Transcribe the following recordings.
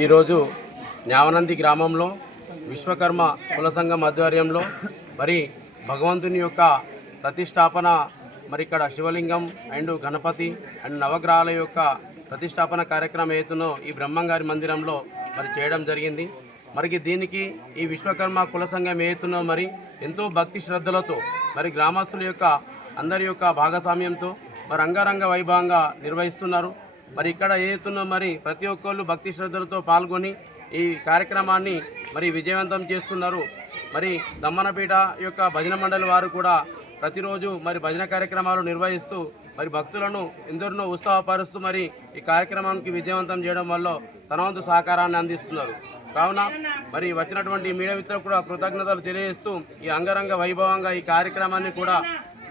ఈరోజు న్యావనంది గ్రామంలో విశ్వకర్మ కుల సంఘం ఆధ్వర్యంలో మరి భగవంతుని యొక్క ప్రతిష్టాపన మరి ఇక్కడ శివలింగం అండ్ గణపతి అండ్ నవగ్రహాల యొక్క ప్రతిష్టాపన కార్యక్రమం ఏతునో ఈ బ్రహ్మంగారి మందిరంలో మరి చేయడం జరిగింది. మరి దీనికి ఈ విశ్వకర్మ కుల సంఘం ఏతునో మరి ఎంతో భక్తి శ్రద్ధలతో మరి గ్రామస్తుల యొక్క అందరి యొక్క భాగస్వామ్యంతో మరి అంగరంగ వైభవంగా నిర్వహిస్తున్నారు. మరి ఇక్కడ ఏతునో మరి ప్రతి ఒక్కళ్ళు భక్తి శ్రద్ధలతో పాల్గొని ఈ కార్యక్రమాన్ని మరి విజయవంతం చేస్తున్నారు. మరి దమ్మనపేట యొక్క భజన మండలి వారు కూడా ప్రతిరోజు మరి భజన కార్యక్రమాలు నిర్వహిస్తూ మరి భక్తులను ఎందరినో ఉత్సాహపరుస్తూ మరి ఈ కార్యక్రమానికి విజయవంతం చేయడం వల్ల తన వంతు సహకారాన్ని అందిస్తున్నారు. కావున మరి వచ్చినటువంటి మీడియా మిత్రులకు కూడా కృతజ్ఞతలు తెలియజేస్తూ ఈ అంగరంగ వైభవంగా ఈ కార్యక్రమాన్ని కూడా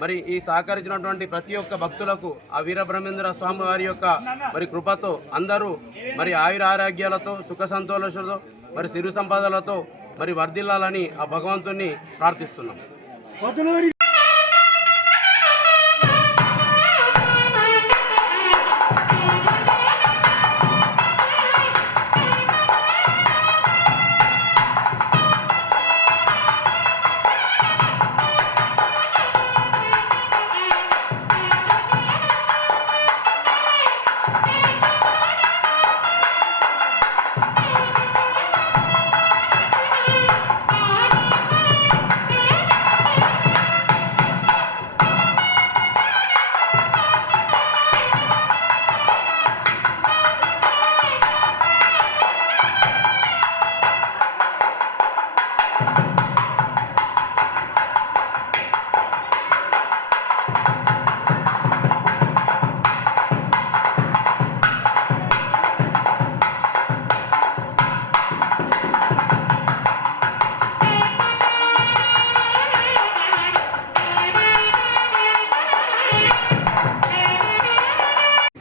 మరి ఈ సహకరించినటువంటి ప్రతి ఒక్క భక్తులకు ఆ వీరబ్రహ్మేంద్ర స్వామి వారి యొక్క మరి కృపతో అందరూ మరి ఆయుర ఆరోగ్యాలతో సుఖ సంతోషాలతో మరి సిరు సంపదలతో మరి వర్ధిల్లాలని ఆ భగవంతుని ప్రార్థిస్తున్నాం.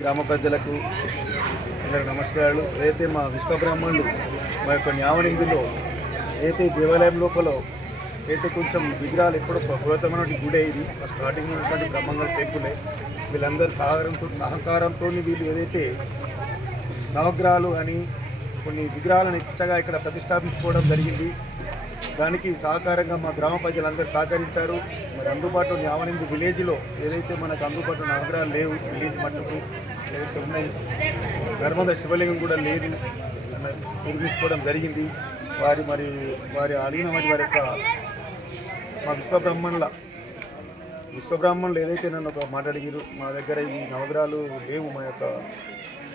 గ్రామ ప్రజలకు అందరికి నమస్కారాలు. ఏదైతే మా విశ్వబ్రాహ్మణులు మా యొక్క న్యావనిందులో ఏదైతే దేవాలయం లోపల అయితే కొంచెం విగ్రహాలు ఎప్పుడో పురాతనమైన గుడే ఇది స్టార్టింగ్ ఉన్నటువంటి బ్రహ్మంగారి టెంపులే. వీళ్ళందరి సహకారంతో వీళ్ళు ఏదైతే నవగ్రహాలు అని కొన్ని విగ్రహాలను ఇచ్చగా ఇక్కడ ప్రతిష్టాపించుకోవడం జరిగింది. దానికి సహకారంగా మా గ్రామ ప్రజలందరూ సహకరించారు. మరి అందుబాటులో న్యావనిందు విలేజ్లో ఏదైతే మనకు అందుబాటులో నవగ్రహాలు లేవు, విలేజ్ మట్టుకు ఏదైతే ఉన్నాయి, నర్మద శివలింగం కూడా లేదు నిర్మించుకోవడం జరిగింది. వారి అలీన వారి యొక్క మా విశ్వబ్రాహ్మణులు ఏదైతే నన్ను ఒక మాట అడిగారు, మా దగ్గర ఈ నవగ్రహాలు లేవు, మా యొక్క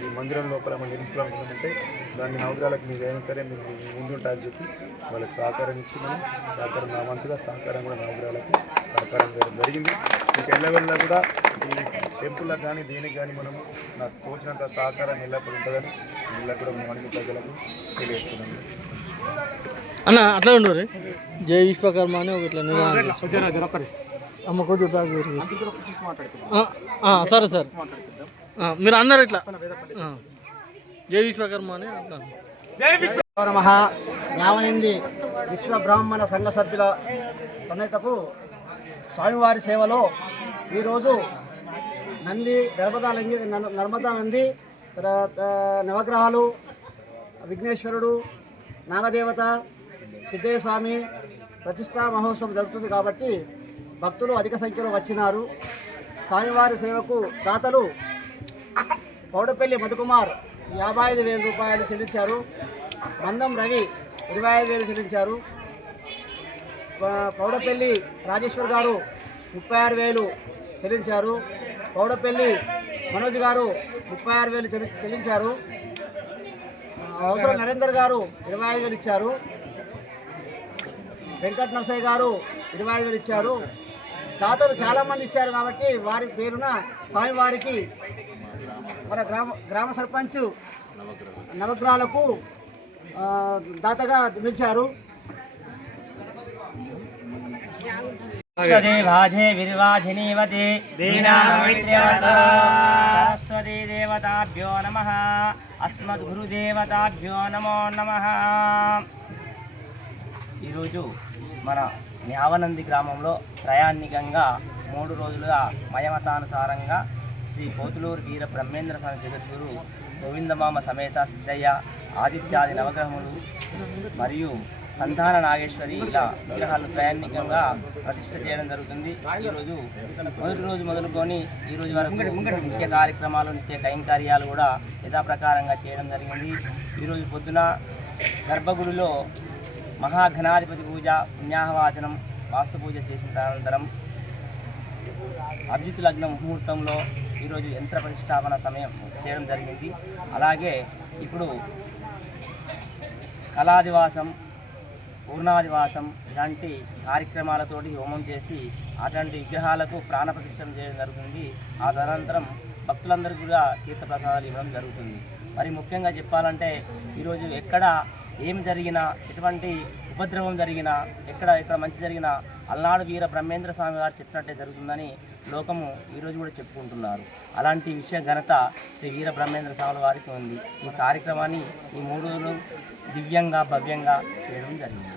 ఈ మందిరం లోపల మనం నిర్మించుకోవాలనుకుంటే దాన్ని నవగ్రహాలకు మీరు అయినా సరే మీరు ముందుంటారని చెప్పి వాళ్ళకి సహకారం ఇచ్చి మనం సహకారం నా వంతుగా సహకారం కూడా నవగ్రహాలకు సహకారం జరిగింది. మీకు ఎల్లవెల్లా కూడా ఈ టెంపుల్లకు కానీ దేనికి కానీ మనం నాకు తోచినంత సహకారం ఎల్లప్పుడు ఉంటుందని ఇలా కూడా మనకి ప్రజలకు తెలియజేస్తున్నాను. అన్న అట్లా ఉండరు జై విశ్వకర్మ అని ఒక అమ్మ కొద్దిగా సరే సార్ మీరు అందరు ఇట్లా జై విశ్వకర్మ అని అంటారు. న్యావనింది విశ్వబ్రాహ్మణ సంఘ సభ్యుల సమేతకు స్వామివారి సేవలో ఈరోజు నర్మదా నంది నవగ్రహాలు, విఘ్నేశ్వరుడు, నాగదేవత, సిద్ధయ్య స్వామి ప్రతిష్టా మహోత్సవం జరుగుతుంది కాబట్టి భక్తులు అధిక సంఖ్యలో వచ్చినారు. స్వామివారి సేవకు దాతలు పౌడపల్లి మధుకుమార్ 55,000 రూపాయలు చెల్లించారు. మందం రవి 25,000 చెల్లించారు. పౌడపల్లి రాజేశ్వర్ గారు 36,000 చెల్లించారు. పౌడపల్లి మనోజ్ గారు 36,000 చెల్లించారు. అవసరం నరేందర్ గారు 25,000 ఇచ్చారు. వెంకట నరసయ్య గారు 25,000 ఇచ్చారు. దాతలు చాలామంది ఇచ్చారు కాబట్టి వారి పేరున స్వామివారికి మన గ్రామ సర్పంచ్ నవగ్రహాలకు దాతగా నిలిచారు. భాజే విర్వాజినీవతి సరస్వతీ దేవతాభ్యో నమః. అస్మద్గురుదేవతాభ్యో నమో నమః. ఈరోజు మన న్యావనంది గ్రామంలో ప్రయాణికంగా 3 రోజులుగా మయమతానుసారంగా శ్రీ పోతులూరు వీర బ్రహ్మేంద్ర స్వామి జగద్గురు గోవిందమామ సమేత సిద్ధయ్య ఆదిత్యాది నవగ్రహములు మరియు సంతాన నాగేశ్వరి ఇలా విగ్రహాలు ప్రయాణికంగా ప్రతిష్ఠ చేయడం జరుగుతుంది. ఈరోజు మొదటి రోజు మొదలుకొని ఈ రోజు వరకు నిత్య కార్యక్రమాలు నిత్య కైంకర్యాలు కూడా యథాప్రకారంగా చేయడం జరిగింది. ఈరోజు పొద్దున గర్భగుడిలో మహాఘనాధిపతి పూజ, పుణ్యాహవాచనం, వాస్తు పూజ చేసిన అనంతరం అభిజిత్ లగ్న ముహూర్తంలో ఈరోజు యంత్ర ప్రతిష్టాపన సమయం చేయడం జరిగింది. అలాగే ఇప్పుడు కళాదివాసం, పూర్ణాదివాసం ఇలాంటి కార్యక్రమాలతోటి హోమం చేసి అటువంటి విగ్రహాలకు ప్రాణప్రతిష్ఠం చేయడం జరుగుతుంది. ఆ తదనంతరం భక్తులందరికీ కూడా తీర్థప్రసాదాలు ఇవ్వడం జరుగుతుంది. మరి ముఖ్యంగా చెప్పాలంటే ఈరోజు ఎక్కడ ఏం జరిగినా, ఎటువంటి ఉపద్రవం జరిగినా, ఎక్కడ మంచి జరిగినా అలనాడు వీర బ్రహ్మేంద్ర స్వామి గారు చెప్పినట్టే జరుగుతుందని లోకము ఈరోజు కూడా చెప్పుకుంటున్నారు. అలాంటి విషయ ఘనత శ్రీ వీర బ్రహ్మేంద్ర స్వామి వారికి ఉంది. ఈ కార్యక్రమాన్ని ఈ 3 రోజులు దివ్యంగా భవ్యంగా చేయడం జరిగింది.